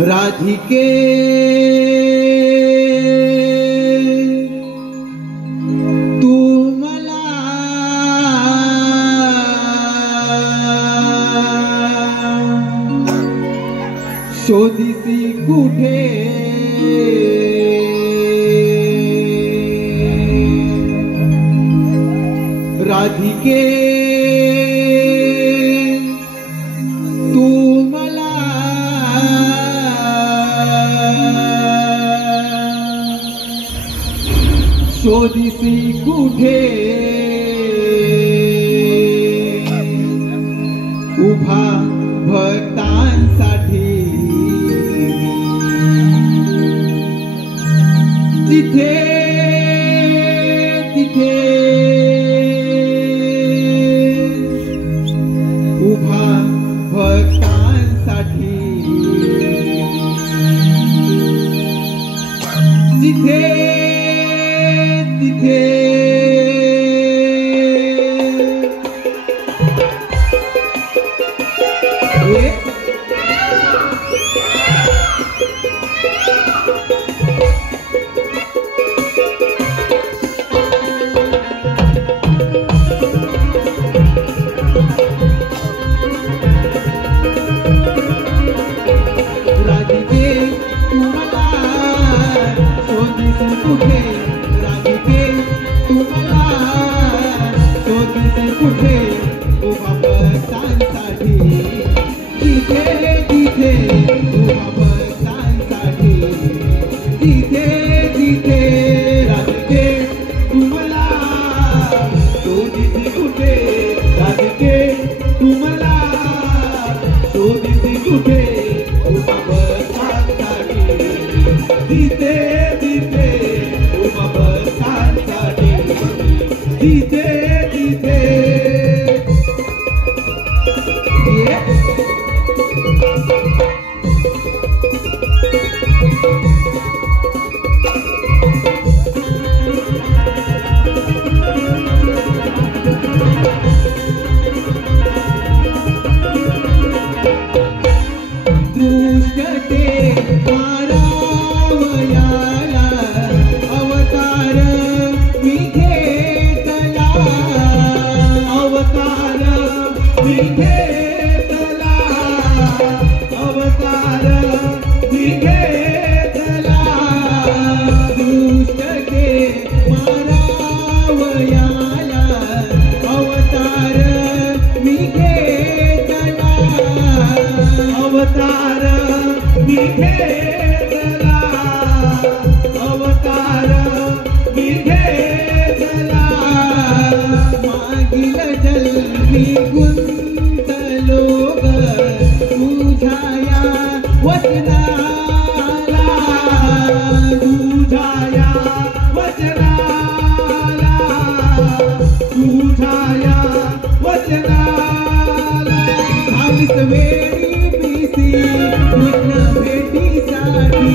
राधिके तू मला शोधिसी कुठे राधिके तू मला शोधिसी कुठे उभा भक्तांसाठी जिथे तिथे उभा भक्तांसाठी जिथे तिथे राधिके तू मला शोधिसी कुठे राधिके तू मला शोधिसी कुठे उभा भक्तांसाठी तिथे तिथे उभा भक्तांसाठी तिथे तिथे राधिके तू मला शोधिसी कुठे राधिके तू मला शोधिसी कुठे उभा भक्तांसाठी तिथे तिथे उभा भक्तांसाठी तिथे तिथे दृष्टते मारावयाला अवतार मी घेतला अवतार मी घेतला अवतार मी घेतला दृष्टते मारावयाला अवतार मी घेतला अवतार मी घेतला अवतार मी घेतला मागील जन्मी गुंतलो ग तुझ्या या वचनाला तुझ्या या वचनाला तुझ्या या वचनाला आलीस वेळी पिसी कृष्ण भेटीसाठी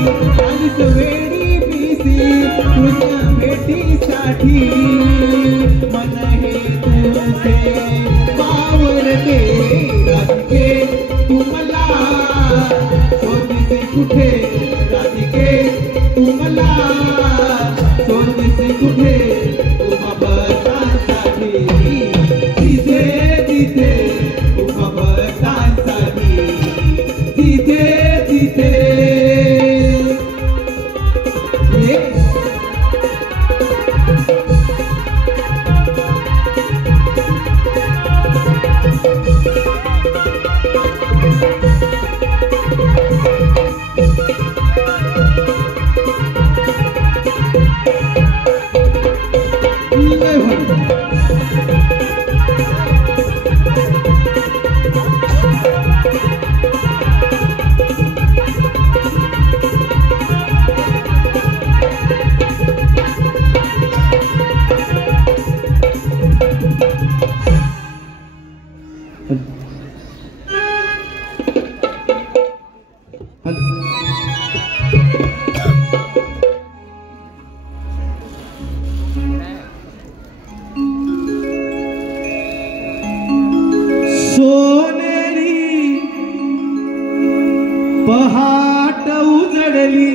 आलीस वेळी पिसी कृष्ण भेटीसाठी मन हे तुझे पावरते राधिके तू मला शोधिसी कुठे राधिके तू मला शोधिसी कुठे उभा भक्तांसाठी तिथे तिथे उभा भक्तांसाठी पहाट उजडली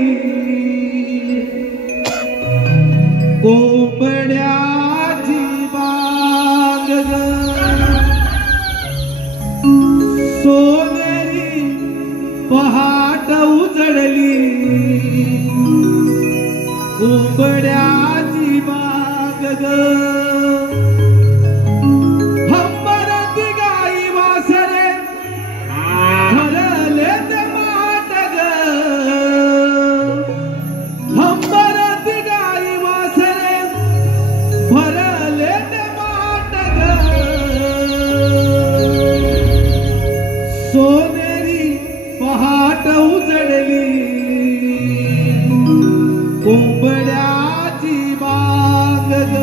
कोंबड्याची बांग ग सोनेरी पहाट उजडली कोंबड्याची बांग ग हंबरती गाई वासरे भरले ते माट ग हंबरती गाई वासरे भरले ते माट ग सोनेरी पहाट उजडली कोंबड्याची बाग ग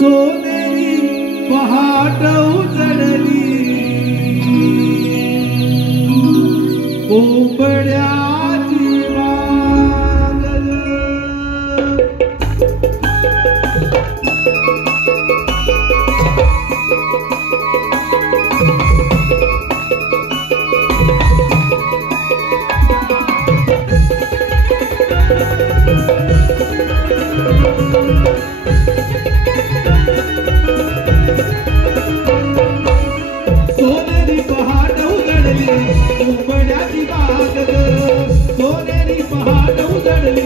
सोनेरी पहाट उजडली कोंबड्याची बाग ग सोनेरी पहाट उजडली कोंबड्याची बाग ग सोनेरी पहाट उजडली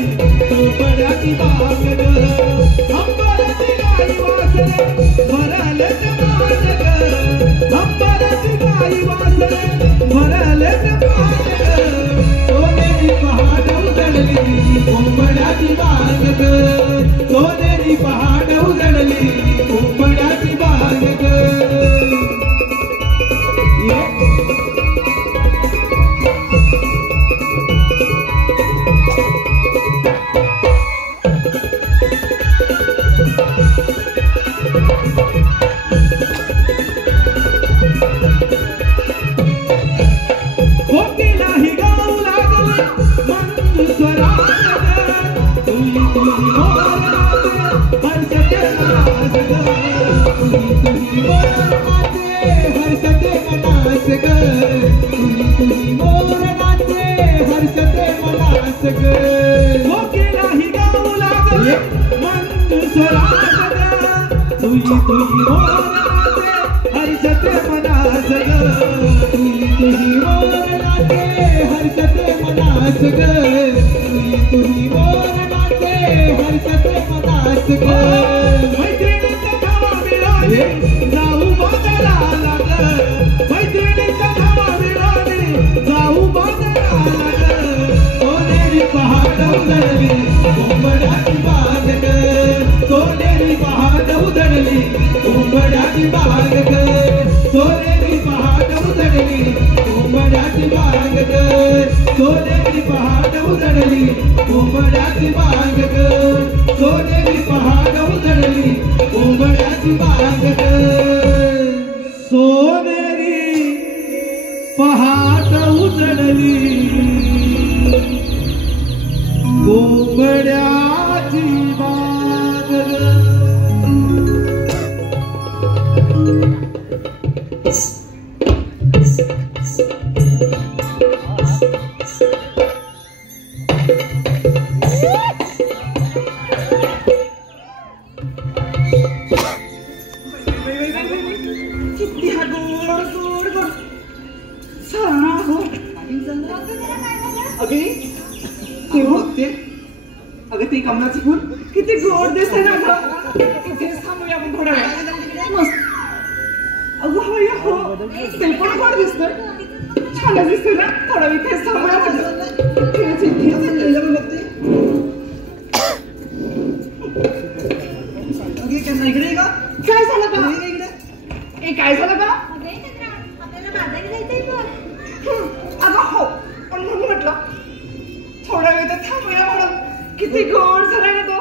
कोंबड्याची बाग ग हंबरती गाई वासरे भरले ते माट ग हंबरती गाई वासरे भरले ते माट ग सोनेरी पहाट उजडली कोंबड्याची बाग ग सोनेरी पहाट उजडली कोंबड्याची बाग ग कोकिलाही गाऊ लागली मंद स्वरात तुही तुही मोर नाचे हर्षते मनास ग तुही तुही मोर नाचे हर्षते मनास ग तुही तुही मोर नाचे हर्षते मनास ग कोकिलाही गाऊ लागली मंद स्वरात तुही तुही मोर नाचे हर्षते मनास ग तुही तुही मोर नाचे हर्षते मनास ग तुही तुही मोर नाचे हर्षते मनास ग मैत्रिणीचा धावा मिळाली जाऊ बाजाराला ग मैत्रिणीचा धावा मिळाली जाऊ बाजाराला ग सोनेरी पहाट उजडली कोंबड्याची बाग ग सोनेरी पहाट उजडली कोंबड्याची बाग ग सोनेरी पहाट उजडली कोंबड्याची बाग ग सोनेरी पहाट उजडली कोंबड्याची बाग ग सोनेरी पहाट उजडली कोंबड्याची बाग ग सोनेरी पहाट उजडली कोंबड्याची बाग ग किती हा गोड गोड गोड सारणा हो अगे ते बघते अगं ते कमलाचं फूल किती गोड दिसते ना ग इथेच थांबूया आपण थोडा वेळ मस्त अगं हो या हो ते पण गोड दिसतंय छान दिसते ना थोडा वेळ इथेच थांबूया म्हटलं इथेच बघते अगे इकडे का काय झालं का ए काय झालं का अगं हो पण म्हणून म्हटलं थोडा वेळ तर थांबूया म्हणून किती गोड झाला ना तो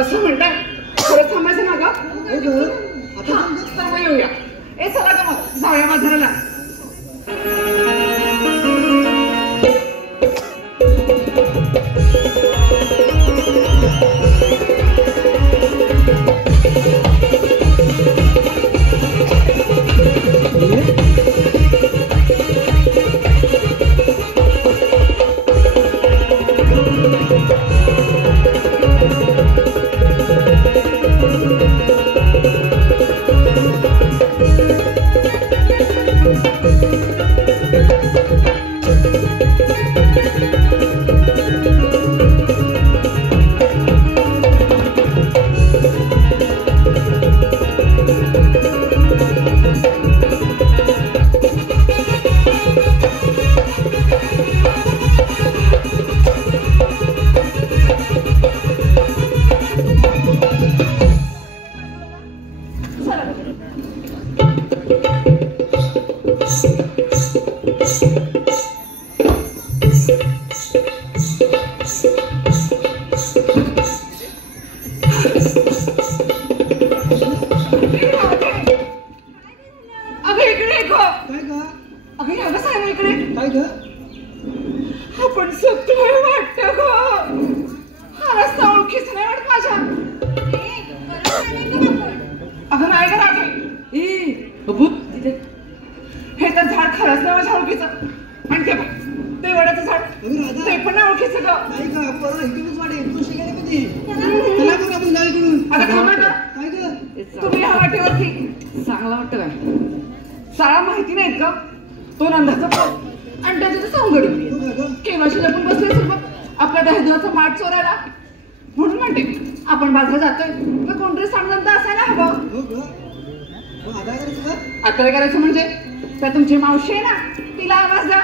असं म्हणताय थोडं थांबायचं ना ग आता येऊया ए चला का मग जाऊया बाजाराला काय ग? आपण सुटलोय वाटतं ग. हा रस्ता ओळखीच नाही वाटत माझ्या. अगं नाही ग राखे. ए बबूत तिथे हे तर झाड खरंच नाही माझ्या ओळखीचं. आणि ते बघ ते वडाचं झाड ते पण नाही ओळखीचं ग. नाही का परवा इकडेच वाढेल तू शिकायला कधी चला बघ आपण जाऊ इकडून. आता थांबा ना. काय ग? तुम्ही ह्या वाटेवरती चांगला वाटतं काय? शाळा माहिती नाहीत का? तो नंदाचा पोट आणि त्याची सौंदडी हो का ग? केव्हाशी लपून बसले सोबत आपल्या दहदेवाचा माठ चोरायला. म्हणून म्हणते आपण बाजारात जातोय तर कोणतरी सांगलं तर असायला हवं. हो ग? मग आता काय करायचं ग? आता काय करायचं म्हणजे त्या तुमची मावशी आहे ना तिला आवाज द्या.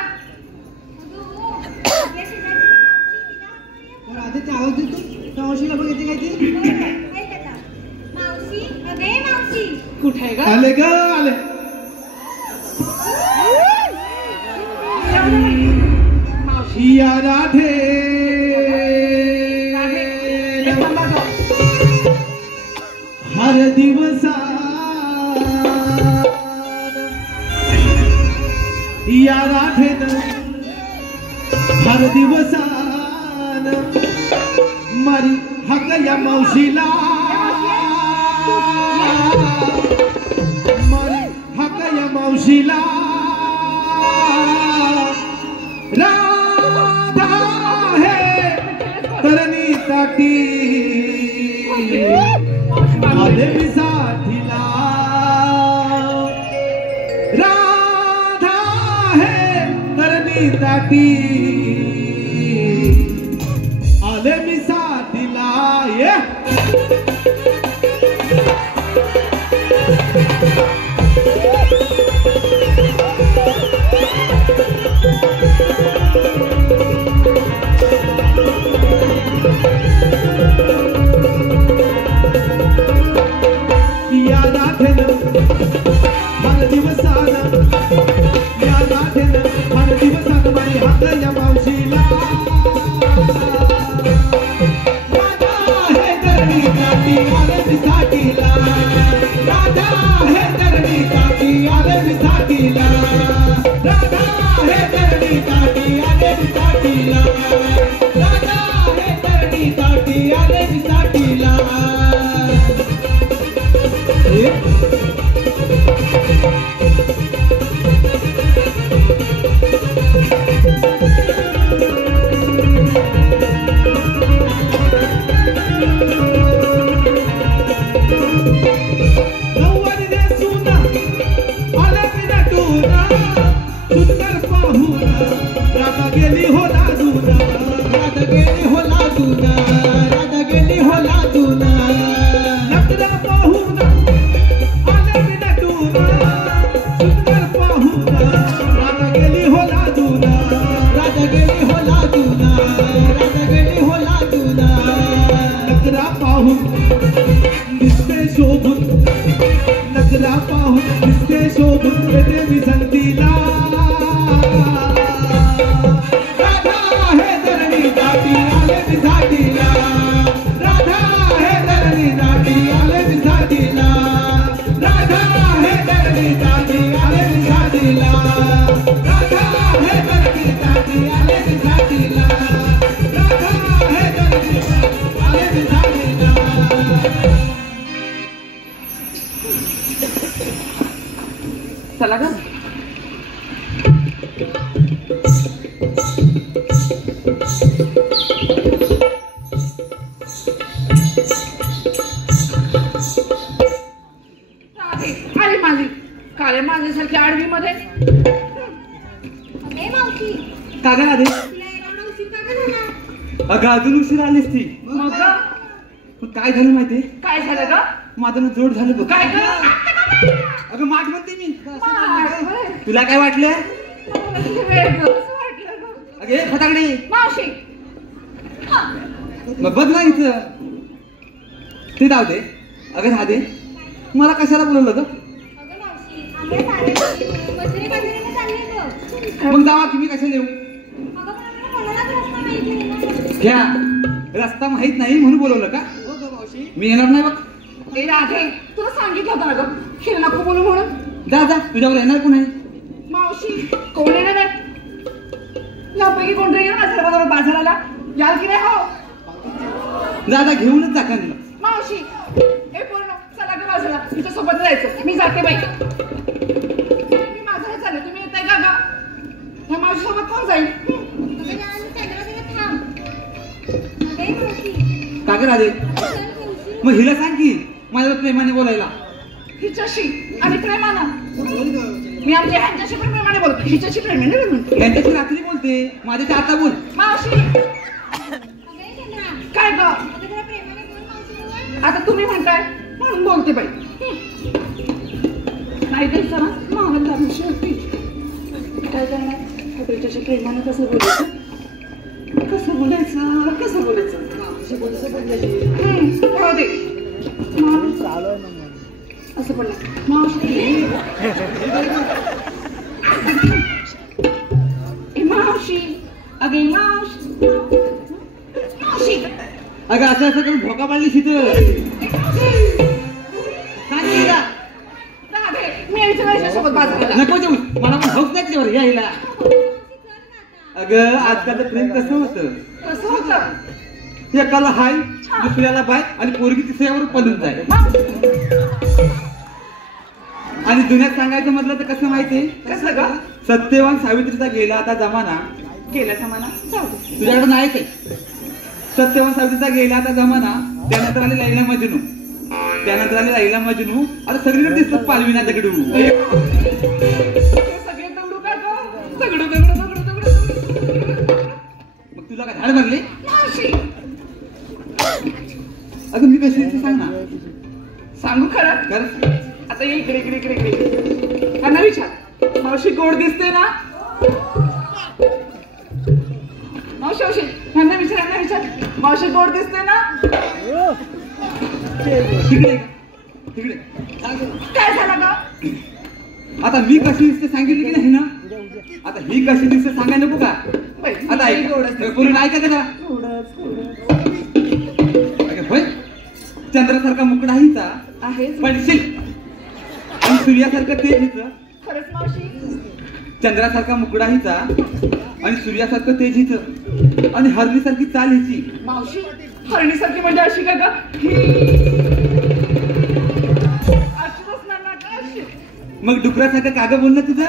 बरं आधी ते आवाज देतो त्या मावशीला बघ येते काय ते. कुठे आहे ग? आले ग आले. मावशी या राधे हे थांबा ग. हर दिवसा या राधेन हर दिवसान मारी हक या मावशीला मारी हक या मावशीला राधा है तरणी ताटी आले मी साथीला राधा है तरणी ताटी आले मी साथीला. ये या राधेन हर दिवसान या राधेन हर दिवसान मारी हात या मावशीला राधा हे धरणी ताटी आले मी साठीला राधा हे धरणी ताटी आले मी साठीला राधा हे धरणी ताटी आले मी साठीला राधा हे धरणी ताटी आले मी साठीला. नववारी नेसून आले मी नटून सुंदर पाहून राधा गेली हो लाजून राधा गेली हो लाजून राधा गेली हो लाजून नटलं पाहून आले मी नटून सुंदर पाहून राधा गेली हो लाजून राधा गेली हो लाजून राधा गेली हो लाजून नकरा पाहून दिसते शोभून नकरा पाहून दिसते शोभून येते मी संगतीला राधा हे धरणी दाटी आले मी साठीला राधा हे धरणी दाटी आले मी साठीला राधा हे धरणी दाटी आले मी साठीला राधा हे धरणी दाटी आले मी साठीला राधा हे धरणी दाटी आले मी साठीला. चला ग. राधे अरे माझी काळे माझ्यासारखी आडवी मध्ये का ग राधे? अगं अजून उशीर आलीस ती. मग ग? पण काय झालं माहितीये काय झालं ग? माझं जोड झालं बघ. काय ग? अगं माठ म्हणते मी. माठ. तुला काय वाटलं? मला तुझं वेगळंच वाटलं ग. अगे फटाकडे मावशी हा. मग बघ ना इथं ते जाऊ दे. अगं राधे मला कशाला बोलवलं ग? मग जावा तुम्ही कशाला येऊ? घ्या रस्ता माहित नाही म्हणून बोलवलं का? मी येणार नाही बघ. ए राधे तुला सांगितलं होतं ना ग हे नको बोलू म्हणून. जा जा तुझ्यावर येणार कोण आहे? मावशी कोण येणार आहे? यापैकी कोणतरी येईल माझ्या बरोबर बाजाराला याल की नाही हो दादा घेऊनच जा का मावशी ए पूर्ण चला ग बाजूला तिच्या सोबत जायचं मी जाते बाई मी माझं चालले तुम्ही येताय का गा या मावशी सोबत कोण जाईल का ग राधे मग हिला सांग की माझ्या प्रेमाने बोलायला हिच्याशी आणि प्रेमानं मी आमच्या ह्यांच्याशी पण प्रेमाने बोलतो हिच्याशी प्रेमाने बोलतो यांच्याशी रात्री बोलते माझ्याशी आता बोल मावशी काय ग आता तुम्ही म्हणताय म्हणून बोलते बाई नाही तर सर मावल दाबीशी होती काय करणार त्याच्याशी प्रेमानं कसं बोलायचं कसं बोलायचं कसं बोलायचं हो दे असं पडलं मावशी मावशी अगे मावशी मावशी अगं असं असं करून भोका पाडली तिथं मी यायच्या सोबत बाजाराला नको जेवू मला पण हौस नाही त्याच्यावर यायला अगं आजकालचं प्रेम कसं होतं कसं होतं एकाला हाय दुसऱ्याला बाय आणि पोरगी तिसऱ्यावर पळून जाय आणि दुनियात सांगायचं म्हटलं तर कसं माहितीये कसं ग सत्यवान सावित्रीचा गेला आता जमाना गेला जमाना तुझ्याकडे नाही ते सत्यवान सावित्रीचा गेला आता जमाना त्यानंतर आले लैला मजनू त्यानंतर आले लैला मजनू आता सगळीकडे दिसतात पालविना दगडू सगळे दगडू काय दगडू दगडू दगडू दगडू मग तुला काय झाड भरले अगं मी कशी ते सांग ना सांगू खरं कर आता ये इकडे इकडे इकडे इकडे त्यांना विचार मावशी गोड दिसते ना मावशी मावशी ह्यांना विचार मावशी गोड दिसते ना तिकडे तिकडे काय झालं का आता मी कशी दिसते सांगितली की नाही ना आता ही कशी दिसते सांगायला नको का आता बोलून ऐका का होय चंद्रासारखा मुकडा हिचा आहे पडशील आणि सूर्यासारखं तेज हिचं खरंच मावशी चंद्रासारखा मुकडा हिचा आणि सूर्यासारखं तेज हिचं आणि हरणीसारखी चाल हिची मावशी हरणीसारखी म्हणजे अशी का ग मग डुकरासारखं कागं बोलणं तुझं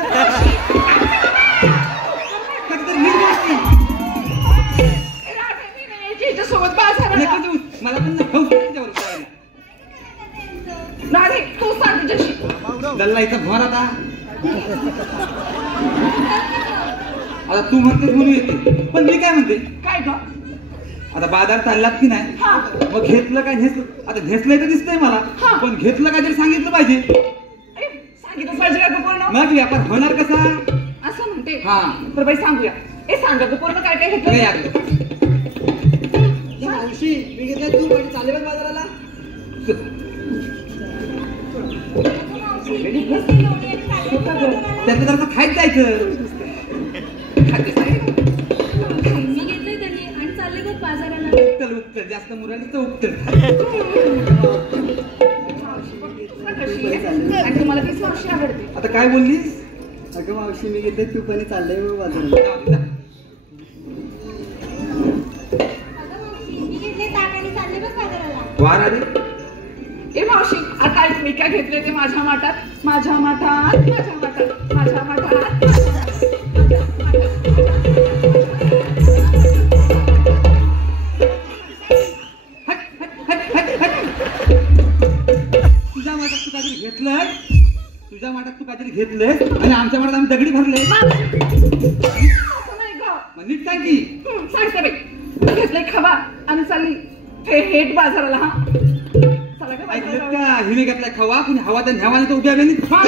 सोबत बाजाराला मला पण त्याच्यावर नाही तू सांग तुझ्याशी दल्लाईचा भर आता आता तू म्हणतेस म्हणून येते पण मी काय म्हणते काय ग आता बाजार चाललात की नाही मग घेतलं काय घेतलं आता घेतलंय तर दिसतंय मला पण घेतलं काय तरी सांगितलं पाहिजे सांगितलं पाहिजे का पूर्ण मग व्यापार होणार कसा असं म्हणते हा तर बाई सांगूया ए सांगा तू पूर्ण काय काय घेतलं मावशी मी घेतलं तू पण चालेल बघ बाजाराला त्याचं जरा खायच जायचं मी घेतलंय त्यांनी आणि चालले बघ बाजाराला उकटल उकटल जास्त मुरालीचं उकटल आणि तुम्हाला तीच मावशी आवडते आता काय बोललीस अगं मावशी मी घेतलंय तू पण चाललंय बघ बाजाराला मी घेतले ताक आणि चालले बघ बाजाराला वार आली ए मावशी आता एक मी काय घेतले ते माझ्या माठात माझ्या माठात माझ्या माठात माझ्या माठात तुझ्या माठात तू काहीतरी घेतलंय तुझ्या माठात तू काहीतरी घेतलंय आणि आमच्या माठात आम्ही दगडी भरले मग नीट सांग की सांगते बाई घेतले खवा आणि चालली थेट बाजाराला हा चला का ऐकलं बाजाराला का हिने घेतलाय खवा कुणी हवा तर न्यावाने तर उभ्या वेळी खावा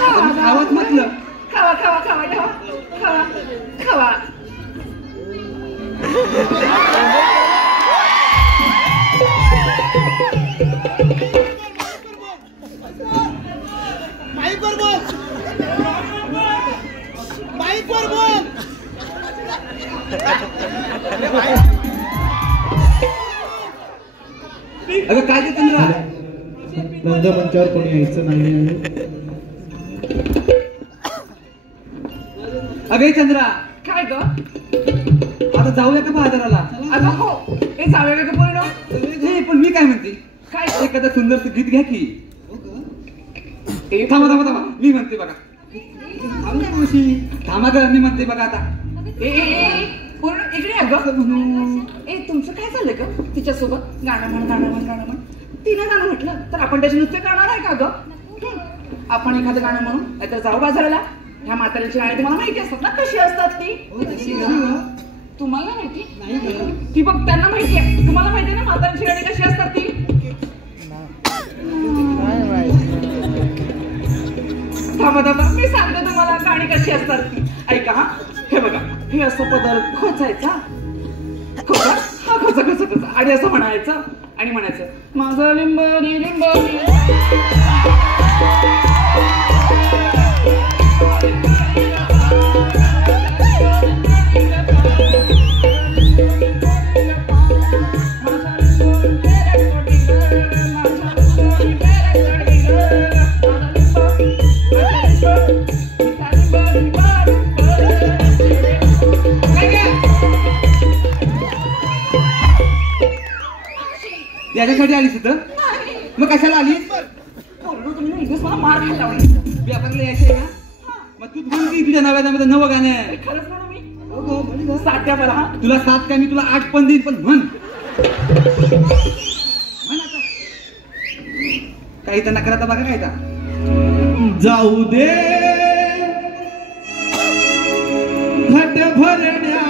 म्हटलं का खावाच म्हटलं खावा खावा खावा खावा खावा खावा माईकवर बोल माईकवर बोल अगं काय ते चंद्रा रंगमंचावर कोणी यायचं नाही आहे अगे चंद्रा, काय ग? आता जाऊया का बाजाराला? अगं हो, हे जाऊया का पूर्ण? ए, पण मी काय म्हणते, काय? एखादं सुंदर गीत घ्या की. ए, थांबा थांबा थांबा, मी म्हणते बघा. थांब ना मावशी. थांबा तर मी म्हणते बघा आता. पूर्ण इकडे आहे ग. ए, तुमचं काय चाललंय ग तिच्यासोबत? गाणं म्हण, गाणं म्हण, गाणं म्हण. तिनं गाणं म्हटलं तर आपण त्याचे नृत्य करणार आहे का ग? आपण एखादं गाणं म्हणू, नाहीतर जाऊ बाजाराला. ह्या म्हाताऱ्याची गाणी तुम्हाला माहिती असतात ना कशी असतात ती? कशी ग? तुम्हाला माहिती नाही ग. ती बघ, त्यांना माहिती आहे. तुम्हाला माहिती आहे ना म्हाताऱ्याची गाणी कशी असतात ती? थांबा थांबा, मी सांगते तुम्हाला गाणी कशी असतात ती. ऐका हा, हे बघा, हे असं पदार्थ खोचायचा, खोचा हा खोचा खोचा खोचा आणि असं म्हणायचं आणि म्हणायचं माझं लिंबरी लिंबरी. याच्यासाठी आलीस इथं? मग कशाला आलीस? तुम्ही ना एक दिवस मला मार खायला लावायचा. व्यापारला यायचंय ना? मग तू म्हण की तुझ्या नव्या नवं गाणं आहे. खरंच म्हणू मी हो ग, म्हणे ग. साध्या मला हा. तुला 7 काय मी तुला 8 पण देईन, पण म्हण. म्हण आता. काही तर नकराचा बघा काय तर. जाऊ दे घट भरण्या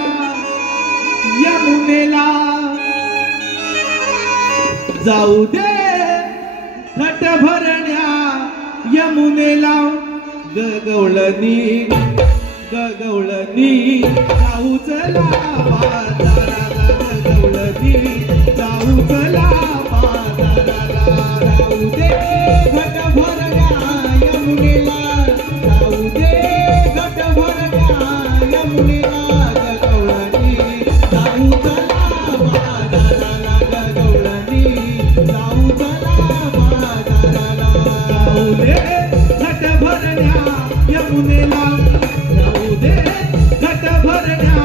यमुनेला, जाऊ दे घट भरण्या यमुनेला, गगवळणी गगवळणी जाऊ चला बाजाराला, गगवळणी जाऊ चला बाजाराला. जाऊ दे घट भरण्या यमुनेला, जाऊ दे घट भरण्या यमुनेला, गगवळणी जाऊ चला बाजाराला, गगवळणी जाऊ चला बाजाराला. जाऊ दे घट भरण्या यमुनेला, जाऊ दे घट भरण्या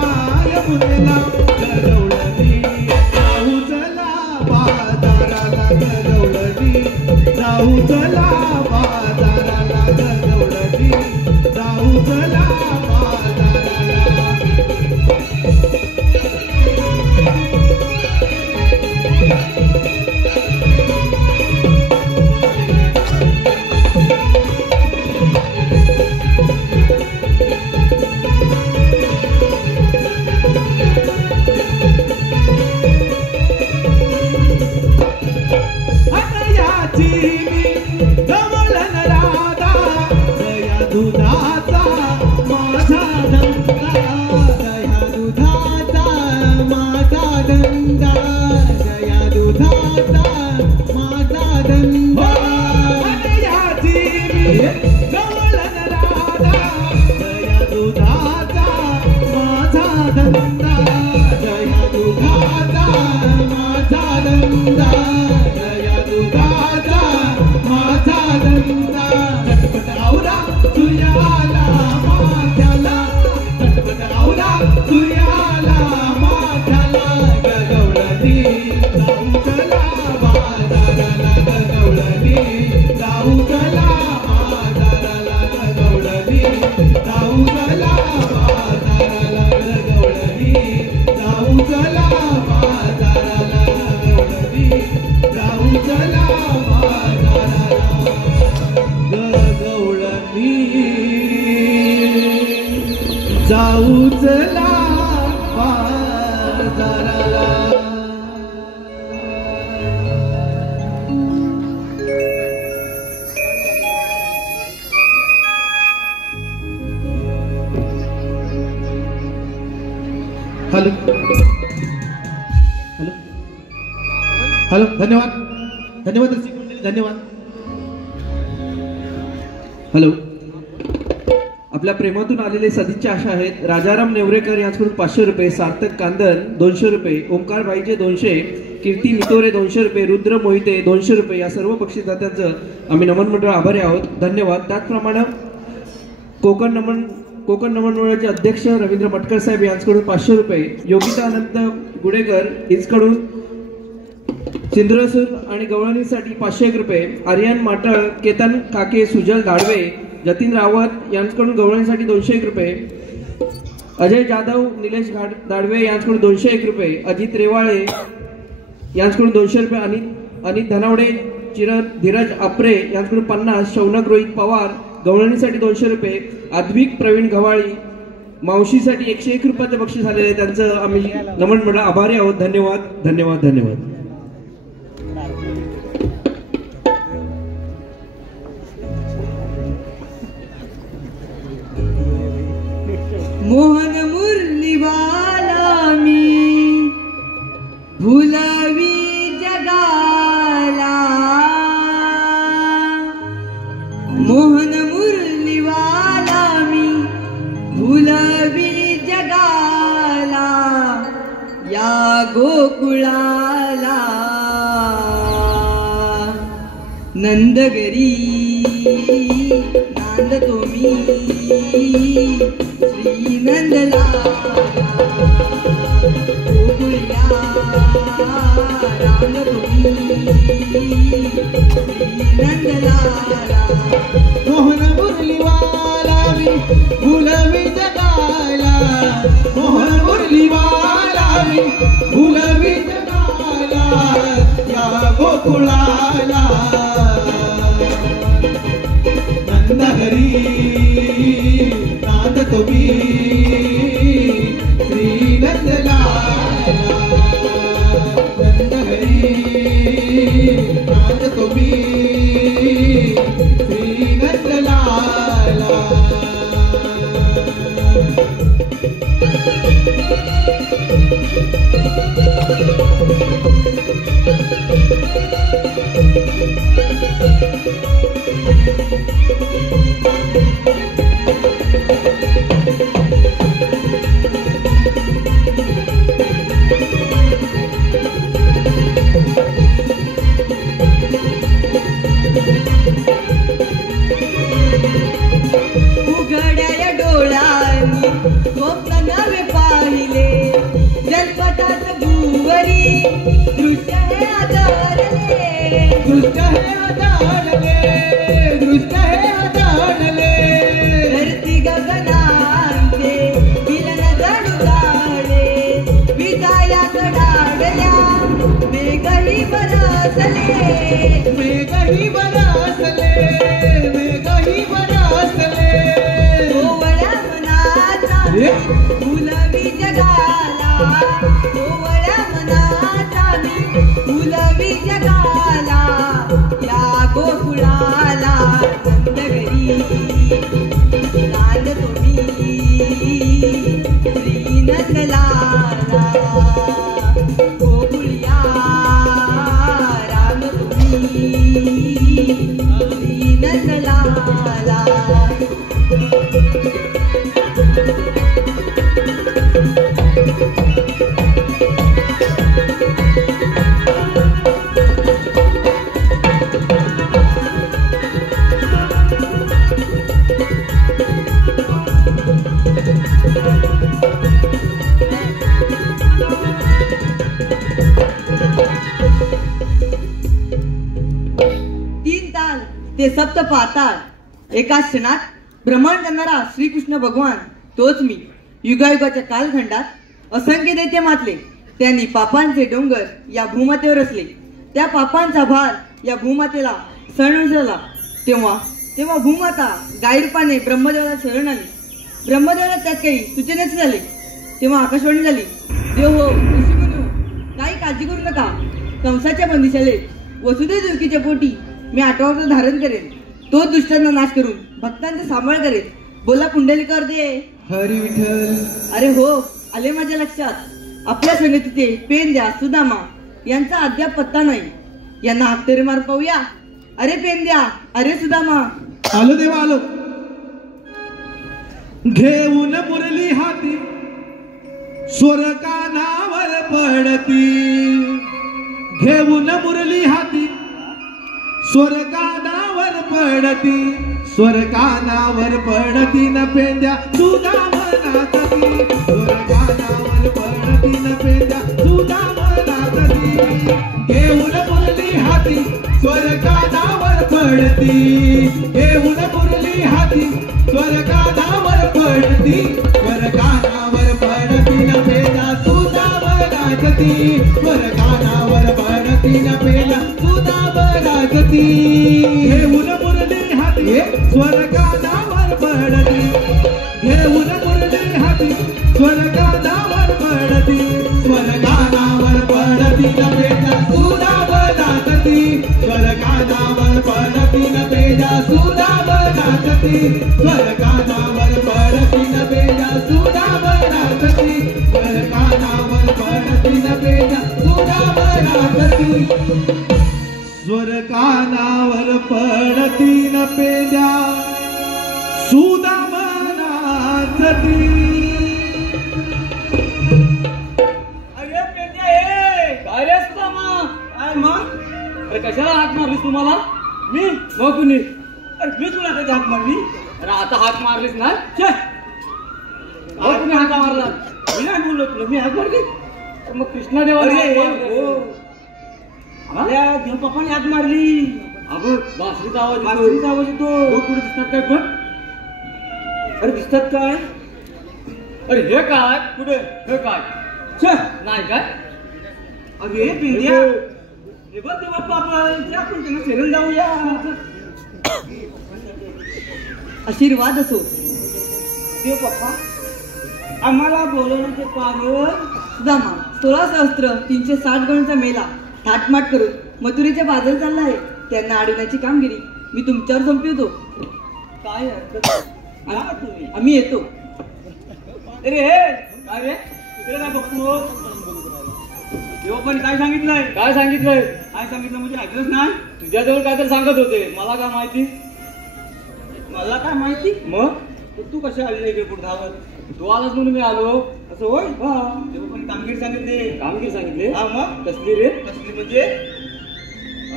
यमुनेला, गगवळणी जाऊ चला बाजाराला, गगवळणी जाऊ चला बाजाराला, गगवळणी जाऊ चला बाजाराला. दुधाचा माझा धंदा, दया दुधाचा माझा धंदा, दया दुधाचा माझा धंदा. याची मी गवळण राधा, दया दुधाचा माझा धंदा, दया दुधाचा माझा धंदा, दया दुधाचा माझा धंदा. झटपट आवरा सूर्याला माथ्याला, झटपट आवरा सूर्याला माथ्याला, गगवळणी जाऊ चला बाजाराला, गगवळणी जाऊ चला बाजाराला, गगवळणी जाऊ चला बाजाराला, गगवळणी जाऊ चला बाजाराला, गगवळणी जाऊ चला बाजाराला, गगवळणी जाऊ चला बाजाराला. हॅलो हॅलो हॅलो, धन्यवाद धन्यवाद रसिक मंडळी, धन्यवाद. हॅलो, आपल्या प्रेमातून आलेले सदिच्छा आशा आहेत. राजाराम नेवरेकर यांच्याकडून 500 रुपये, सार्थक कांदन 200 रुपये, ओंकार बाईजे 200, कीर्ती मितोरे 200 रुपये, रुद्र मोहिते 200 रुपये, या सर्व बक्षीसदात्यांचं आम्ही नमन मंडळ आभारी आहोत. धन्यवाद. त्याचप्रमाणे कोकण नमन मंडळाचे अध्यक्ष रवींद्र मटकर साहेब यांच्याकडून 500 रुपये, योगिता अनंत गुडेकर यांच्याकडून सिंधुरसूर आणि गवळणीसाठी 501 रुपये, आर्यन माटळ, केतन काके, सुजल दाडवे, जतीन रावत यांच्याकडून गवळणीसाठी 201 रुपये, अजय जाधव, निलेश दाडवे यांच्याकडून 201 रुपये, अजित रेवाळे यांच्याकडून 200 रुपये, अनित धनावडे, धीरज आपरे यांच्याकडून 50, शौनक रोहित पवार गवळणीसाठी 200 रुपये, अद्विक प्रवीण गव्हाळी मावशीसाठी 101 रुपयाचे बक्षीस आलेले आहे. त्यांचं आम्ही नमन मंडळ आभारी आहोत. धन्यवाद धन्यवाद धन्यवाद. मोहन मुरलीवाला मी भुलावी जगाला, मोहन मुरलीवाला मी भुलावी जगाला, या गोकुळाला नंदगरी नांदतो मी श्री नंदलाला, गोकुळ्या रांगतो मी श्री नंदलाला, मोहन मुरलीवाला मी भुलवी जगाला, मोहन मुरलीवाला मी भुलवी जगाला, या गोकुळाला नंदहरी नांदतो मी श्री नंदलाला, नंदहरी नांदतो मी श्री नंदलाला. उघड्या डोळ्यांनी स्वप्न नवे पाहिले, जन्मतात भुवरी दृश्य हे आदळले, दृष्ट हे आदळले, दृष्ट हे आदळले, धरती गगनांचे मिलन जणू झाले, विजाया कडाडल्या मेघही बरसले, मेघही बरसले, मेघही बरसले, ओवळ्या मनाचा भुलवी जगाला, ओवळ्या मनाचा भुलवी जगाला, या गोकुळाला नंदगरी नांदतो मी श्री नंदलाला, गोकुळ्या रांगतो मी श्री नंदलाला. ते सप्त पाताळ एका क्षणात भ्रमण करणारा श्रीकृष्ण भगवान तोच मी. युगायुगाच्या कालखंडात असंख्य दैत्य मातले, त्यांनी पापांचे डोंगर या भूमातेवर असले, त्या पापांचा भार या भूमातेला सहन झाला. तेव्हा भूमाता गायरूपाने ब्रह्मदेवाला शरण आली. ब्रह्मदेवाला त्यात काही सूचनेच झाले. तेव्हा आकाशवाणी झाली, देव हो ऋषीमुनी, काही काळजी करू नका. कंसाच्या बंदिशाले वसुदेव देवकीच्या पोटी मी 8 वर्ष धारण करेन. तो दुष्टांना नाश करून भक्तांचा सांभाळ करेन. बोला पुंडलिकर दे हरी विठ्ठल. अरे हो, आले माझ्या लक्षात. आपल्या संगतीचे पेंद्या सुदामा यांचा अद्याप पत्ता नाही. यांना हातरे मार पाहूया. अरे पेंद्या, अरे सुदामा. आलो देवा आलो. घेऊन मुरली हाती स्वर कानावर पडती, घेऊन मुरली हाती स्वर कानावर पडती, स्वर कानावर पडतीन पेंद्या सुधा मनात ती स्वर कानावर पडतीन पेंद्या सुधा मनात ती घेऊन मुरली हाती स्वर कानावर पडती घेऊन मुरली हाती स्वर कानावर पडती स्वर कानावर पडतीन पेंद्या सुधा मनात ती स्वर कानावर पडतीन पेंद्या सुधा मनात ती घेऊन मुरली हाती स्वर कानावर पडती घेऊन मुरली हाती स्वर कानावर पडती स्वर कानावर पडती न पेजा सुधा बनातती स्वर कानावर पडती न पेजा सुधा बनातती स्वर कानावर पडती न पेजा सुधा बनातती स्वर कानावर पडती न पेजा सुधा बनातती स्वर कानावर पडती न पेजा सुधा बनातती अरे कशाला हाक मारलीस तुम्हाला? मी मग कुणी? अरे मी तुला कधी हाक मारली? अरे आता हाक मारलीस ना? तुम्ही हाका मारला? मी नाही बोललो तुला, मी हाक मारली. मग कृष्णा देवाने आपल्या देवबापाने हाक मारली. अगं बासरीचा आवाज बासरीचा आवाज येतो. पुढे दिसतात काय पण? अरे दिसतात काय? अरे हे काय? कुठे? हे काय? नाही काय? अरे पिंड्या हे बघ देवबापा आपण त्यांना सेलून जाऊया. आशीर्वाद असो. देवबापा आम्हाला बोलवण्याचे कारण सुदामा 16 सहस्त्र 360 गणांचा मेला थाटमाट करून मथुरेच्या बाजार चालला आहे. त्यांना अडवण्याची कामगिरी मी तुमच्यावर सोपवतो. काय हरकत नाही. तुम्ही आम्ही येतो. अरे हे काय रे तिकडे काय बघतो? देवबापाने काय सांगितलंय? काय सांगितलंय? काय सांगितलं म्हणजे ऐकलंच नाही? तुझ्याजवळ काय तर सांगत होते, मला काय माहिती? मला काय माहिती? मग तू कशा आली नाही इकडे पुढे धावत? तू आलास म्हणून मी आलो. असं होय? देवबापाने कामगिरी सांगितली. कामगिरी सांगितले? हा मग कसली रे? कसली म्हणजे?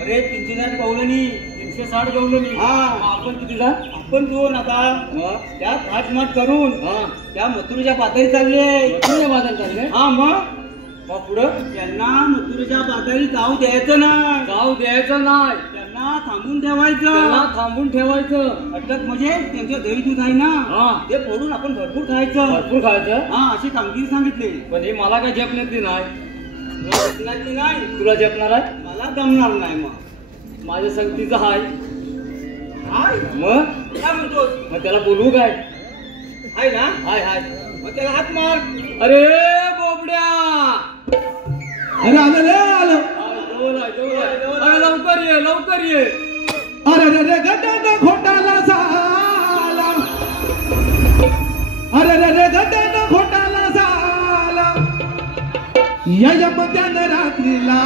अरे 360 कौलनी 360 गवलनी. हा. आपण कितीला? आपण दोन आता मग त्यात हातमाट करून हा त्या मथुरेच्या पातळी चालले. तुझ्या बाजार चालले. हा मग पुढं त्यांना मथुरेच्या पातळी जाऊ द्यायचं नाही. जाऊ द्यायचं नाही. त्यांना थांबून ठेवायचं. त्यांना थांबून ठेवायचं. अटक म्हणजे त्यांचं दही दूध आहे ना हा ते फोडून आपण भरपूर खायचं. भरपूर खायचं. हा अशी कामगिरी सांगितली. पण हे मला काय झेपण्यातली नाही. तुला झेपणार नाही. तुला झेपणार आहे? मला जमणार नाही. मग माझ्या संगतीचं हाय. हाय मग काय म्हणतोस? मग त्याला बोलवू काय? हाय ना? हाय हाय. मग त्याला हात मार. अरे बोबड्या. अरे आलं रे आलं जवळ आहे, जवळ आहे. अरे लवकर ये, लवकर ये. अरे रे रे गड्ड्यानं घोटाला झाला अरे रे रे गड्ड्यानं घोटाला झाला या मध्यान रात्रीला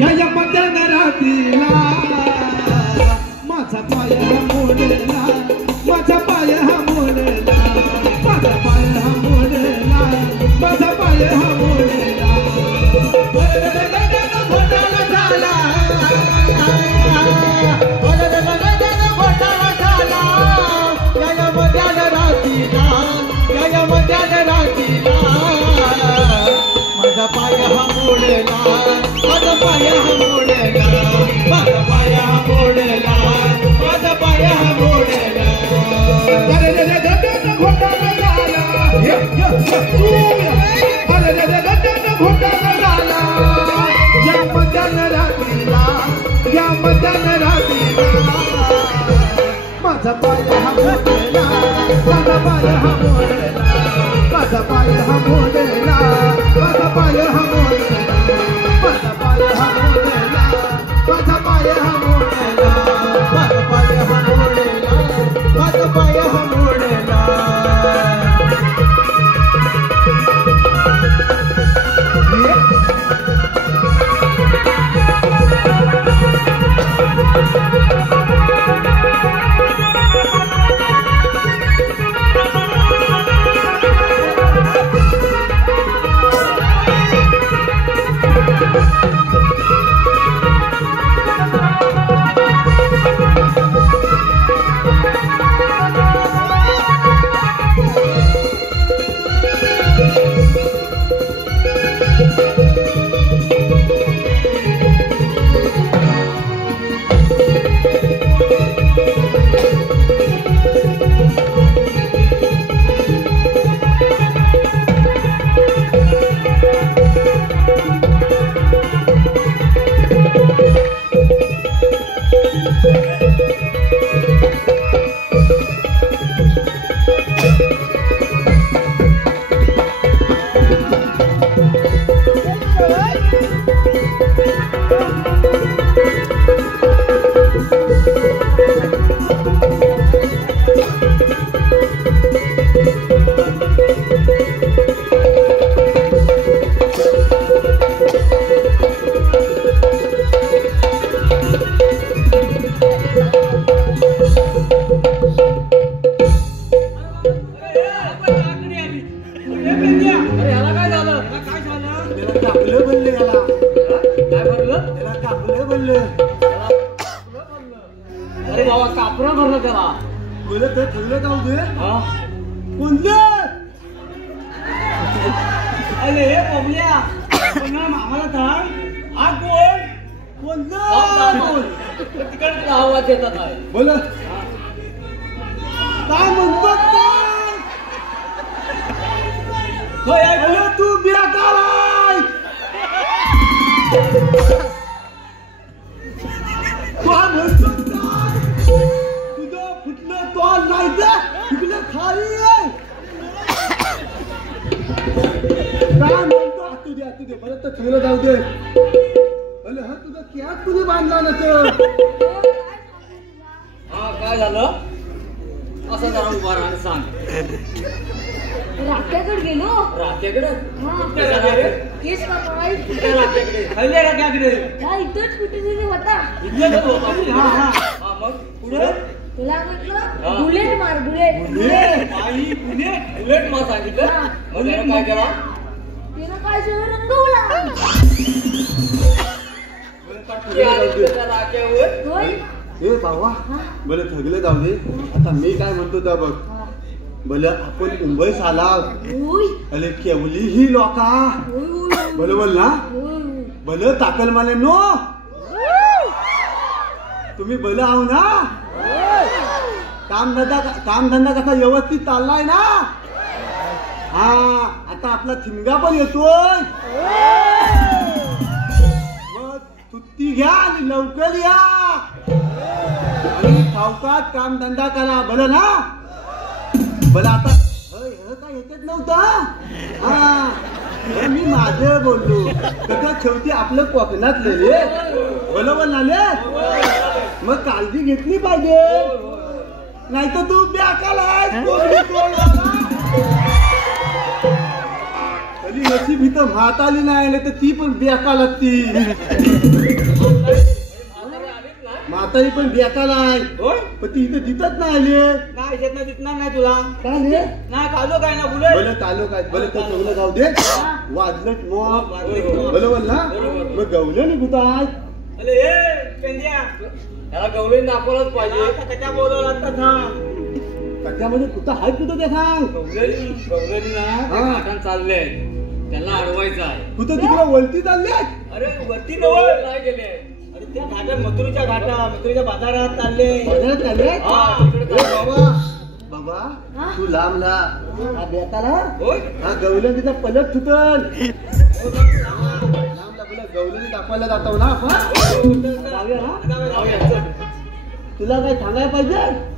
या मध्यान रात्रीला माझा पाय हा मोडला माझा पाय हा मोडला माझा पाय हा मोडला माझा पाय हा मोडला अरे रे रे गड्ड्यानं घोटाला झाला माझा पाय हा मोडला माझा पाय हा मोडला माझा पाय हा मोडला माझा पाय हा मोडला अरे रे रे गड्ड्यानं घोटाला झाला अरे रे रे गड्ड्यानं घोटाला झाला या मध्यान रात्रीला या मध्यान रात्रीला माझा पाय हा मोडला माझा पाय हा मोडला माझा पाय हा मोडला माझा पाय हा मोडला माझा पाय हा मोडला माझा पाय हा मोडला माझा पाय हा मोडला माझा पाय हा मोडला अरे बाबा कापरा भरला त्याला. बोलत तर ठरलं जाऊ दे. हा? कोणतं अरे हे बबल्या पुन्हा मामाला थांब. हा कोण? कोणतं तिकडे आवाज येतात आहे. बोल काय म्हणतो काय? होय, ऐक. अरे तू बेकार आहे. काय म्हणतो काय? तुझं फुटलं तोंड नाही तर फुटलं खाली आहे. काय म्हणतो असू दे बरं तर ठेवलं जाऊ दे. अरे हा तुझा कॅप कुणी बांधला ना तर हा काय झालं असं जरा उभा राहा आणि सांग. राख्याकडे गेलो. राख्याकडे? हा. कुठल्या राख्याकडे? केस कापायला. कुठल्या राख्याकडे? खयल्या राख्याकडे? हा, इथंच कुठेतरी होता. इथलंच होता. हा. हा मग पुढे? तुला हा. म्हटलं बुलेट मार बुलेट. आई बुलेट मार सांगितलं. हा. मग त्यानं काय केला? तिनं काय सगळं रंगवला. ते आले त्या राख्यावर. होय. ए बाबा बरं ठगलं जाऊ दे. आता मी काय म्हणतो तर बघ भले आपण मुंबई साला होय. अरे केवली ही लोका होय. बरोबर ना होय. भलं ताकल माने नो तुम्ही भलं आहो ना कामधंदा कसा व्यवस्थित चाललाय ना. हा आता आपला थिमगा पण येतोय. मग सुट्टी घ्या आणि लवकर या आणि सावकाश कामधंदा करा भलं ना. भलं आता काय येतच नव्हता. हा मी माझं बोललो कसं शेवटी आपलं कोकणात लिहिले बरोबर नाले. मग काळजी घेतली पाहिजे नाही तर तू बेकाला कधी नशीब इथं म्हाताली नाही तर ती पण बेकाला ती म्हातारी पण बेकाला आहे. पण ती इथं दिसत नाही आली. नाही येत ना दिसणार नाही तुला. काय रे नाही कालो काय ना बुलेट. भलं चालू काय भलं तर सगळं जाऊ दे. वाजलं मग बरोबर ना. मग गवलं निघतात. अरे ए पेंद्या याला गवळी दाखवलंच पाहिजे. कशा बोलवलं आता थांब. कट्यामध्ये कुठं हाय कुठं ते सांग. गवळी ना घाटान चालले त्याला अडवायचं आहे. कुठं तिकडं वलती चालले. अरे वरती नवळ नाही गेले. अरे त्या घाटात मथुरीच्या बाजारात चालले. बाजारात चालले. हा. ए बाबा तू लांब ला हा बेताला होय. हा गवलं तिचा पलट तुटल. लांब ला तुला गवलं दाखवायला जातो ना आपण. जाऊया ना. तुला काय सांगायला पाहिजे.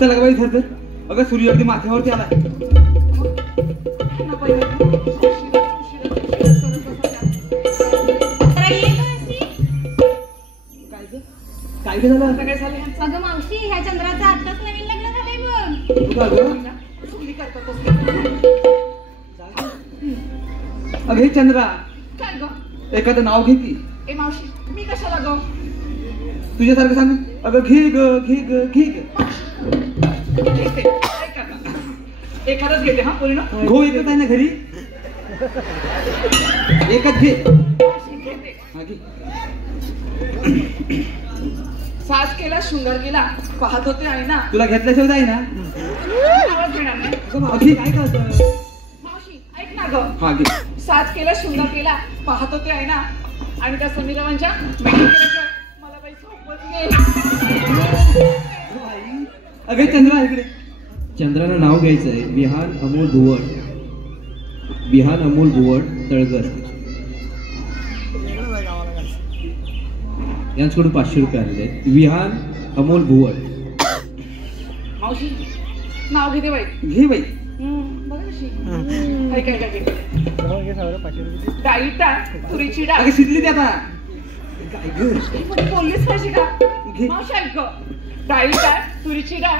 चला का बाई धर. अगं सूर्य अगदी माथ्यावरती आलाय. काय झालं. अगं मावशी ह्या चंद्राचं आत्ताच नवीन लग्न झालंय बघ. अगं हे चंद्रा काय ग एखादं नाव घे की. ए मावशी मी कशाला ग. तुझ्यासारखं सांग. अगं घे ग घे ग घे ग. एखादच घेते हा पोरी ना. घो एकच आहे ना घरी. एकच घे. हा घे. साज केला शृंगार केला पाहत होते आहे ना. तुला घेतल्याशिवाय जाई ना. आवाज देणार नाही. अगं काय करतोय. मावशी ऐक ना ग. हा घे. साज केला शृंगार केला पाहत होते आहे ना. आणि त्या समीरावांच्या मेकअप केल्याशिवाय मला बाई झोपत नाही. अगं चंद्रा इकडे. चंद्रानं नाव घ्यायचंय विहान अमोल भुवड. विहान अमोल भुवड तळगर. यांच्याकडून 500 रुपये आलेले आहेत. विहान अमोल भुवड. मावशी नाव घेते बाई. घे बाई. बघा कशी. ऐक ऐक ऐक. डाळीट आहे, तुरीची डाळ. अगं शिजली ती आता. बोललीच कशी का घे. मावशी ऐक. डाळीट आहे, तुरीची डाळ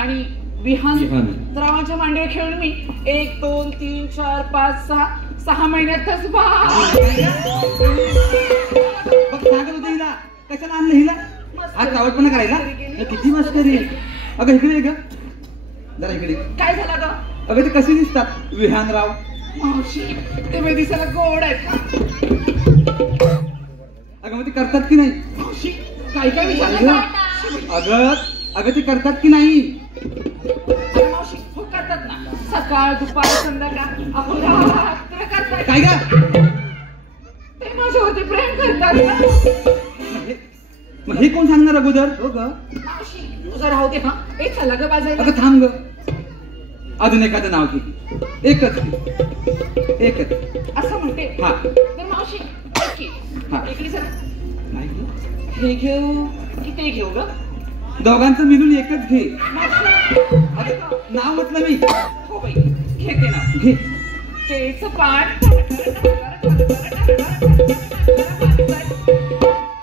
आणि विहान विहान. द्रावाच्या मांडीवर खेळून मी 1 2 3 4 5 6 महिन्यातच बघ सांगत होते हिला कशाला आणलं हिला आज चावटपणा करायला. हे किती मस्करी. अगं इकडे ये ग जरा इकडे. काय झालं ग अगं ते कसे दिसतात विहानराव. मावशी ते मी दिसायला गोड आहेत. अगं मग ते करतात की नाही. मावशी काय काय विचारलं का? अगं अगं ते करतात की नाही. अरे मावशी हो करतात ना. सकाळ दुपार संध्याकाळ अहोरात्र करतात. काय ग ते माझ्यावरती प्रेम करतात ना. मग हे कोण सांगणार अगोदर. हो ग मावशी तुझं राहू दे. हा एक चला ग बाजायला. अगं थांब ग अजून एखादं नाव घे. एकच एकच. असं म्हणते. हा. तर मावशी ऐक की. हा. इकडे चला. नाही ग. हे घेऊ की ते घेऊ ग. दोघांचं मिळून एकच घे. मावशी अगं नाव म्हटलं मी. हो बाई घेते ना. घे. केस पाठ.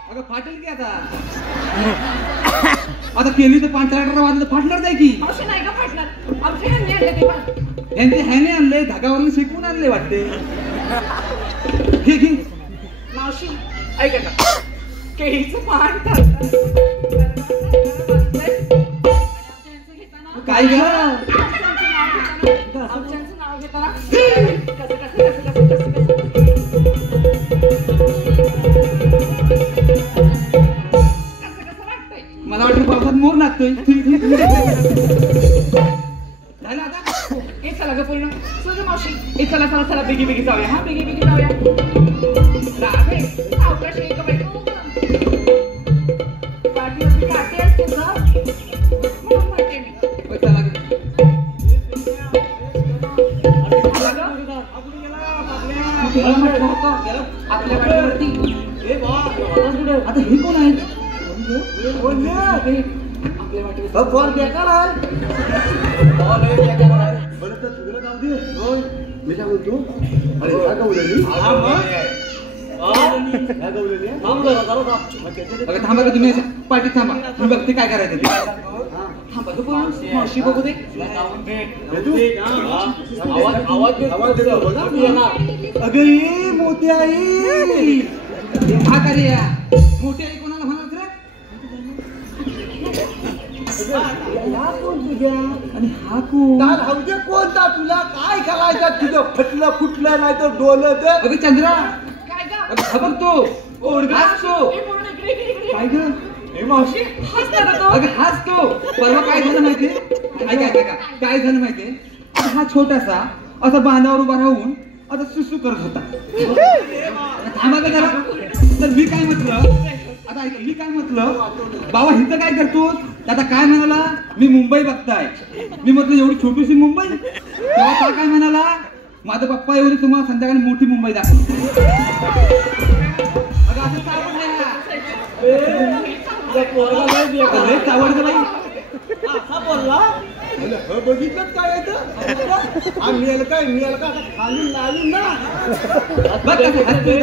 अगं फाटेल की आता. आता केली तर 5 वाजलं फाटणार नाही की. मावशी नाही का फाटणार. आमचे हल्ली आणले ते पण. यांचे ह्याने आणले धागावरून शिकवून आणले वाटते. घे घे. मावशी ऐका का. केळीचं पान काय ग आमच्यांचं नाव घेताना कसं कसं कसं कसं कसं कसं वाटतंय. मला वाटतं पावसात मोर नाचतोय. झालं आता. हे चला ग पूर्ण. चला मावशी हे चला चला चला बेगी बेगी जाऊया. हा बेगी बेगी जाऊया. राबे सावकाश एक बाई. पाठीवरती काटे असते ग म्हणून म्हणते मी. होय, चला ग. तुला म्हटलं होतं आपल्या वाटेवरती. आता हे कोण आहे. आपल्या वाटेवरती फोन बेकार आहे. बरं तर तुला जाऊ दे. मी काय बोलतो. अरे काय गवलेली. अगं थांबा का तुम्ही पाठीत थांबा. मी बघते काय करायचं ते. थांबा तू पण मावशी बघू दे. अगं ये मोठी आई. हा का रे या मोठे आई कोणाला म्हणाल रे. आणि हा कोण. हौदे कोणता तुला काय करायचं. तुझं फटलं फुटलं नाही तर डोलत. अगं चंद्रा. काय ग अगं खबर तो हसतो. हे पूर्ण इकडे इकडे इकडे. काय ग हे मावशी हसता का तो. अगं हसतो. परवा काय झालं माहितीये. ऐका ऐका काय झालं माहितीये. हा छोटासा असा बांधावर उभा राहून आता सुसू करत होता. थांबा का जरा. तर मी काय म्हटलं. आता ऐका मी काय म्हटलं. बाबा हिथं काय करतो. आता काय म्हणाला. मी मुंबई बघताय. मी म्हटलं एवढी छोटीशी मुंबई. तेव्हा का काय म्हणाला. माझा पप्पा एवढी तुम्हाला संध्याकाळी मोठी मुंबई दाखवतो. अगं असं काय पण नाही का. लयच आवडतं बाई. असा बोलला. बघितलं काय येतं. मिळालं काय मिळालं का खाली लावून ना. बघ कसं हसतोय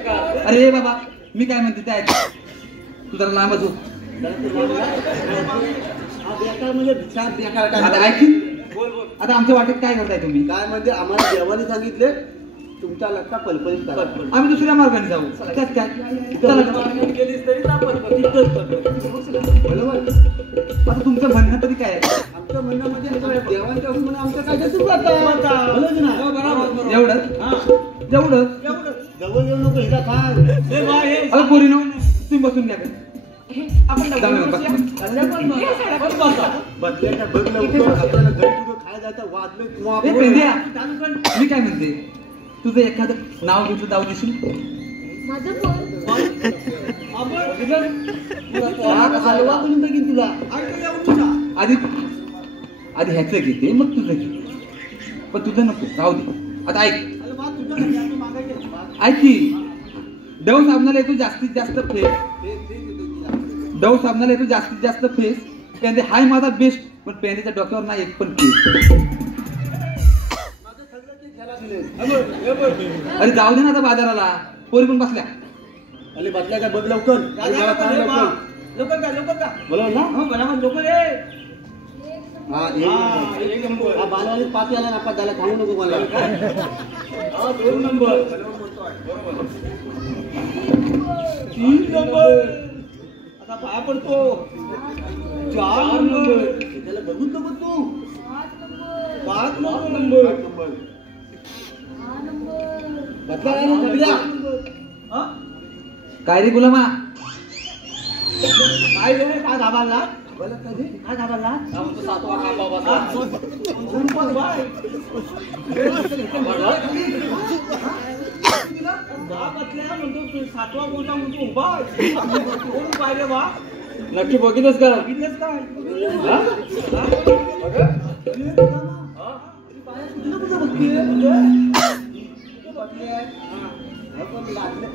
का. अरे बाबा मी काय म्हणते ते ऐक. तू जरा लांबच हो. बेकार म्हणजे छान बेकार काय. आता ऐकीन. बोल बोल. आता आमच्या वाटेत काय करताय तुम्ही. काय म्हणजे आम्हाला देवाने सांगितले तुमच्या लक्षात पलपलीत करा. आम्ही दुसऱ्या मार्गाने जाऊ. त्यात काय. चला. गेलीस तरी बरोबर. आता तुमचं म्हणणं तरी काय आहे. आमचं म्हणणं म्हणजे देवांच्या म्हणून आमचं काय जातं. एवढंच एवढंच. जवळ येऊ नको हिला खाय. अगं पोरीनो तुम्ही बसून घ्या. हे आपण जाऊ डबल नका, बसूया. हे साड्या पण बसा. बदल्याच्या बदल आपल्याला घरी तुझं खायला जायचं वाजलं किंवा ए पेंद्या मी काय म्हणते. तुझं एखादं नाव घेतलं जाऊ देशील. माझं फोन हलवा करून बघीन तुला. आधी आधी ह्याचं घेते मग तुझं घे. पण तुझं नको राहू दे. आता ऐक ऐक की डव साबणाला येतो जास्तीत जास्त फेस. डव साबणाला येतो जास्तीत जास्त फेस. पेंदे हाय माझा बेस्ट, पण पेंदेच्या डोक्यावर नाही एक पण केस. अरे जाऊ दे ना आता बाजाराला, पोरी पण बसल्या. अरे बसल्या काय बघ लवकर. लवकर का बोला ना. हो मला मग लवकर ये. हा एक नंबर. हा बालवाडी 5 आला ना, 5 झाला खाऊ नको मला. हा 2 नंबर. 3 नंबर. आता पाया पडतो. 4 नंबर. त्याला बघून नको तू. 5 नंबर. बदला नाही ना सगळ्या. हा काय रे गुलामा, काय रे काय दाबाला बोला कधी काय दाबाला आमचा 7वा खांबा बसा. खूपच बाय बाबतल्या म्हणतो 7वा कोणता म्हणतो उभा कोण पाहिजे बा. नक्की बघितलंस का? बघितलंस काय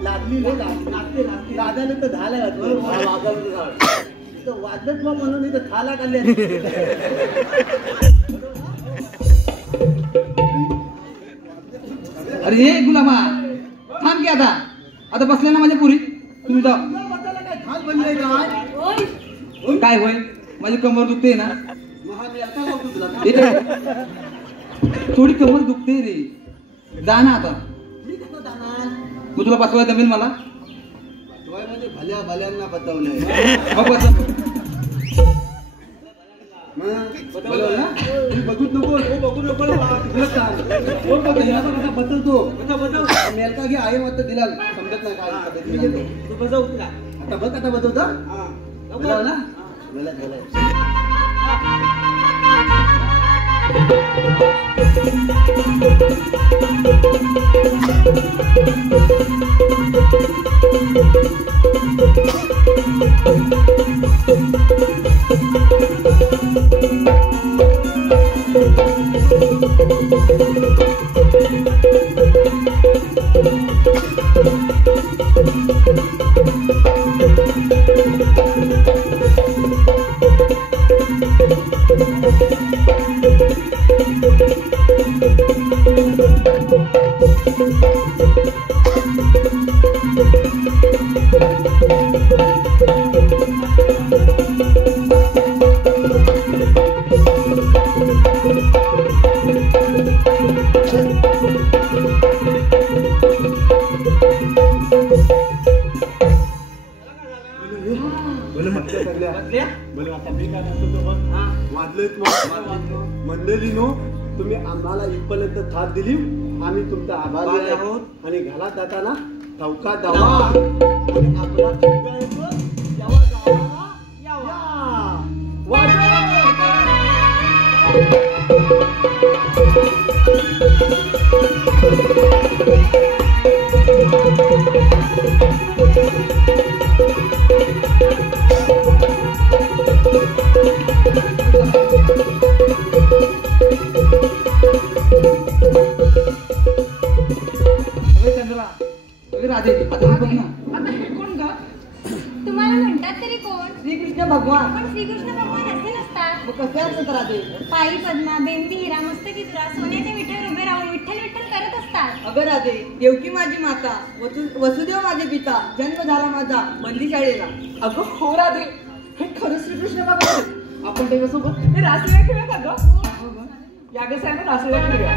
लागली दादाने तर झालं वाजत मग म्हणून इथं खाला काढले. अरे ये गुलामा, थांब की आता. आता बसल्या ना माझ्या पुरी, तुम्ही जा. काय खाल बनले काय काय होय, माझी कमर दुखते ना. महा मी आता लावतो तुला. थोडी कमर दुखते रे, जा ना आता. मी कसं जाणार. मग तुला बसवायला जमेल मला. म्हणजे भल्या भल्यांना बसवलंय. मग बस. बोलवलं ना. तुम्ही बघूच नको. बघू नको तुला सांग. कोण बघ हिला पण कसा बदलतो. बजाव मेलका घे आहे मत दिला समजत नाही काय पद्धतीने. तू बजाव तुला आता बघ आता बदलतो. बोलाव ना. बोला. मंडळी नो, तुम्ही आम्हाला इथपर्यंत साथ दिली, आम्ही तुमचा आभारी आहोत. आणि घरात जाताना चौका दवा आणि आपला चिंता येतो यावा गावाला यावा. राधे, आता हे बघ ना. आता हे कोण ग. तुम्हाला म्हणतात तरी कोण. श्रीकृष्ण भगवान. पण श्रीकृष्ण भगवान असे नसतात. मग कसे असतात राधे. पायी पद्मा, बेंबी हिरा, मस्तकी तुरा, सोन्याच्या विठ्ठल उभे राहून विठ्ठल विठ्ठल करत असतात. अगं राधे, देवकी माझी माता, वसुदेव माझे पिता, जन्म झाला माझा बंदी शाळेला. अगं हो राधे, हे खरं श्रीकृष्ण भगवान. आपण त्याच्यासोबत हे रासलीला खेळूया का ग. या ग साहेब रासलीला खेळूया.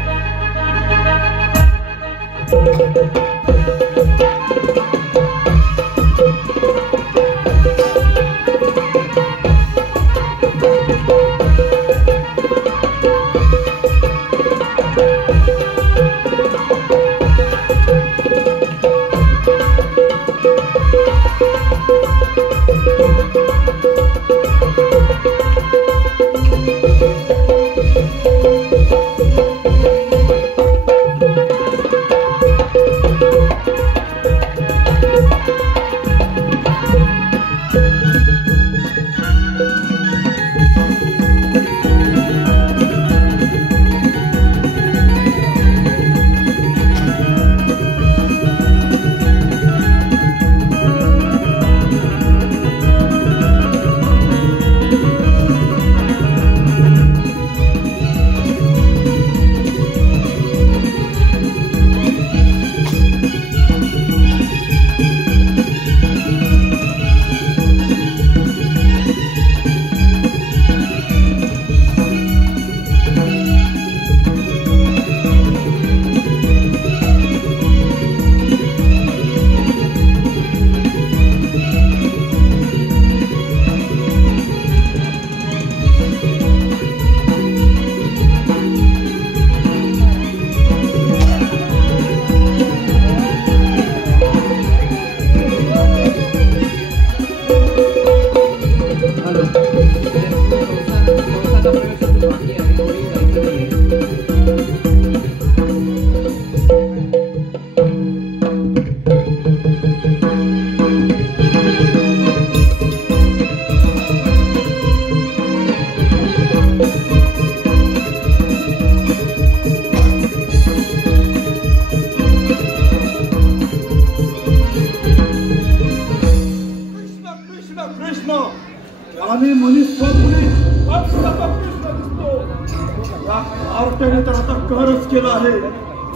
तात्याने तर आता कहरच केला आहे.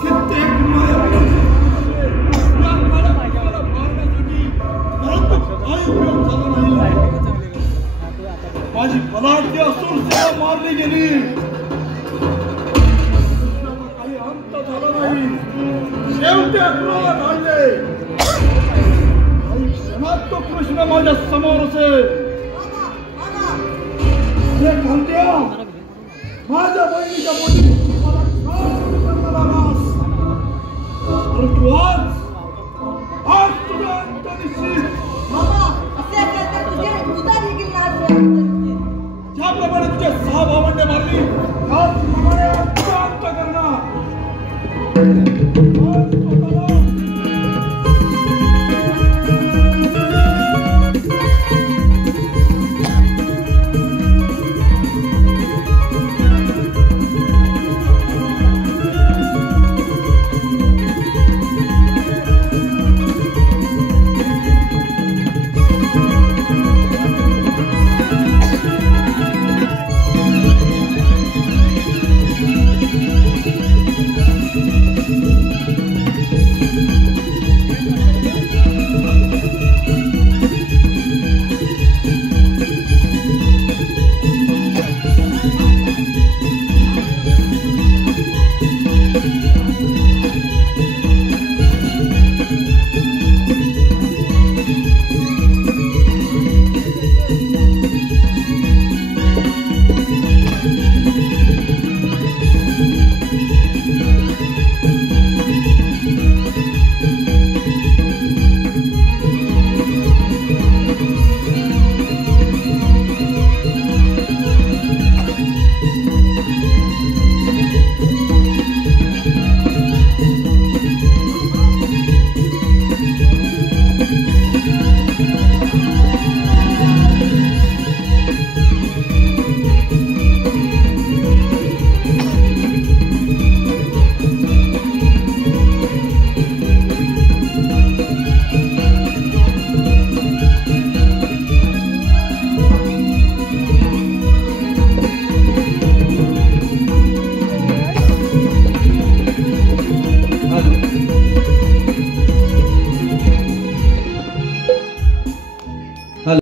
कित्येक मारण्यासाठी परंतु काही उपयोग झाला नाही. माझी बलाढ्य असुर सेवा मारली गेली. काही अंत झाला नाही. शेवटी अक्रोध आणले. काही क्षणात तो कृष्ण माझ्या समोर असेल. माझ्या बहिणीच्या पोटी मला करणार आलास. परंतु आज तुझा अंत निश्चित. ज्याप्रमाणे तुझ्या 6 भावंडे मारली